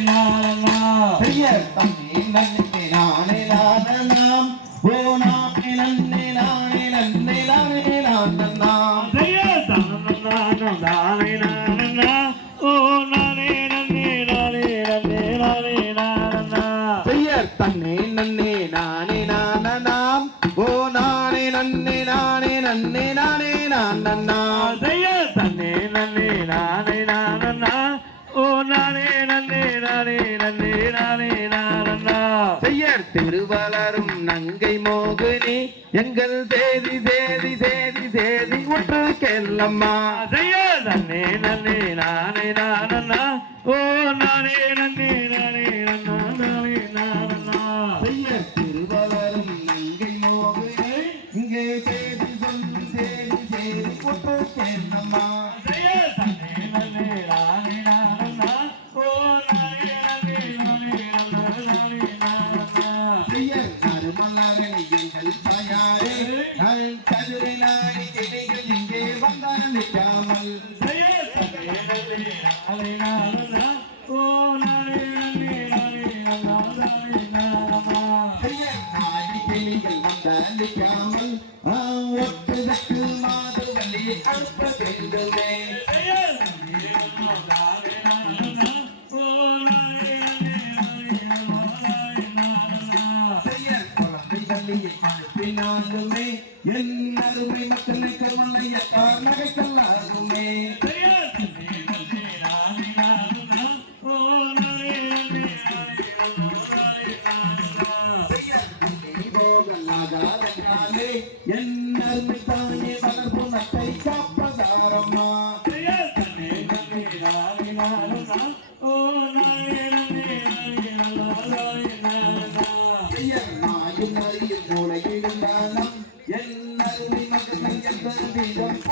நானா நன்னே நானே நானனாம் நன்னே நானே ஓ நானே நன்னே நானே நன்னே நானே திருவளரும் நங்கை மோகினி எங்கள் தேதி தேதி தேதி தேதி ஒன்று ஜெய தன்னே நன்னே நானே நானா ஓ நானே நன்னே நானே நன்னா நானே நானா பெயர் திருவளரும் நங்கை மோகினி இங்கே தேதி சொல்லும் தேதி தேதி ஒன்று கேளம்மா செயலாடி திணைகள் எங்கே வந்தால் நிற்காமல். செயல் செயலே நாளே நாளா ஓ நாளே நாளே நாளே நாளே நாளமா செயலாடி திணைகள் வந்தால் நிற்காமல். ஒட்டுதற்கு மாதுவலி அனுப்ப தெரிந்ததே செயல் நாளே நாளா ஓ நாளே நாளே நாளே நாளா செயல் குழந்தை வள்ளியை நாங்குமே என் அருமை மக்களை கருமல்லையப்பா நகைக்கல்லாகுமே என் அருமை தானே உலகிருந்தாலும் என்ன மட்டுமே எந்த வீதம்